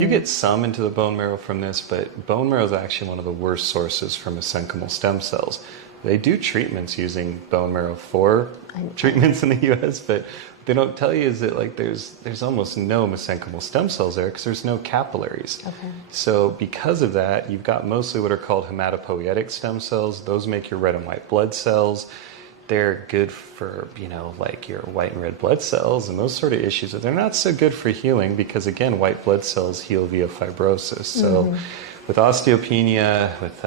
You get some into the bone marrow from this, but bone marrow is actually one of the worst sources for mesenchymal stem cells. They do treatments using bone marrow for treatments in the US, but what they don't tell you is that like there's almost no mesenchymal stem cells there because there's no capillaries. Okay. So because of that, you've got mostly what are called hematopoietic stem cells. Those make your red and white blood cells. They're good for, like your white and red blood cells and those sort of issues. But they're not so good for healing because, again, white blood cells heal via fibrosis. So with osteopenia, with,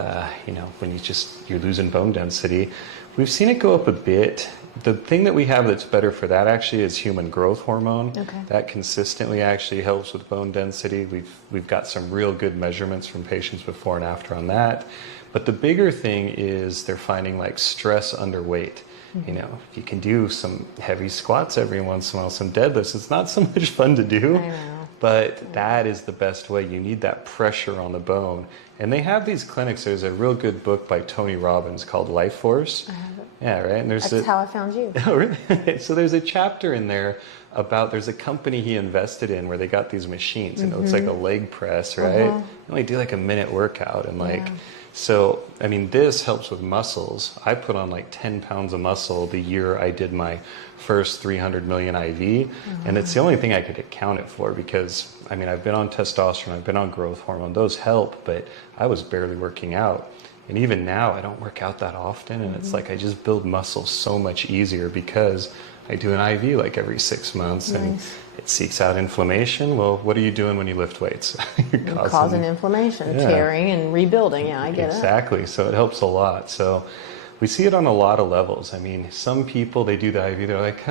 when you're losing bone density, we've seen it go up a bit. The thing that we have that's better for that actually is human growth hormone. Okay. That consistently actually helps with bone density. We've got some real good measurements from patients before and after on that. But the bigger thing is they're finding like stress underweight. If you can do some heavy squats every once in a while, some deadlifts, it's not so much fun to do, I know. but that is the best way. You need that pressure on the bone. And they have these clinics. There's a real good book by Tony Robbins called Life Force. I have it. Yeah, right. And That's how I found you. Oh, really? So there's a chapter in there about there's a company he invested in where they got these machines and it looks like a leg press, right? You only do like a minute workout and so, I mean, this helps with muscles. I put on like 10 pounds of muscle the year I did my first 300 million IV. And it's the only thing I could account it for because, I mean, I've been on testosterone, I've been on growth hormone. Those help, but I was barely working out. And even now, I don't work out that often. And it's like I just build muscle so much easier because I do an IV like every 6 months. And it seeks out inflammation. Well, what are you doing when you lift weights? You're causing inflammation, tearing and rebuilding. Yeah, I get it. Exactly. So it helps a lot. So we see it on a lot of levels. I mean, some people, they do the IV, they're like,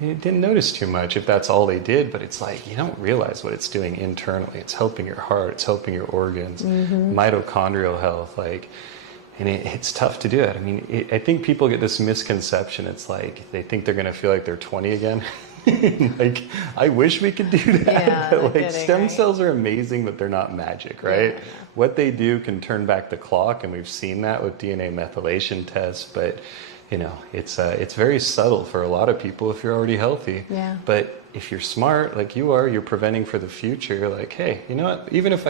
you didn't notice too much if that's all they did, but it's like you don't realize what it's doing internally. It's helping your heart, it's helping your organs, mitochondrial health, and it's tough to do it. I mean, I think people get this misconception. It's like they think they're going to feel like they're 20 again. Like, I wish we could do that. Yeah, but no like kidding, stem right? cells are amazing, but they're not magic, right? Yeah. What they do can turn back the clock, and we've seen that with DNA methylation tests, but it's very subtle for a lot of people if you're already healthy. Yeah. But if you're smart, like you are, you're preventing for the future. You're like, hey, you know what? Even if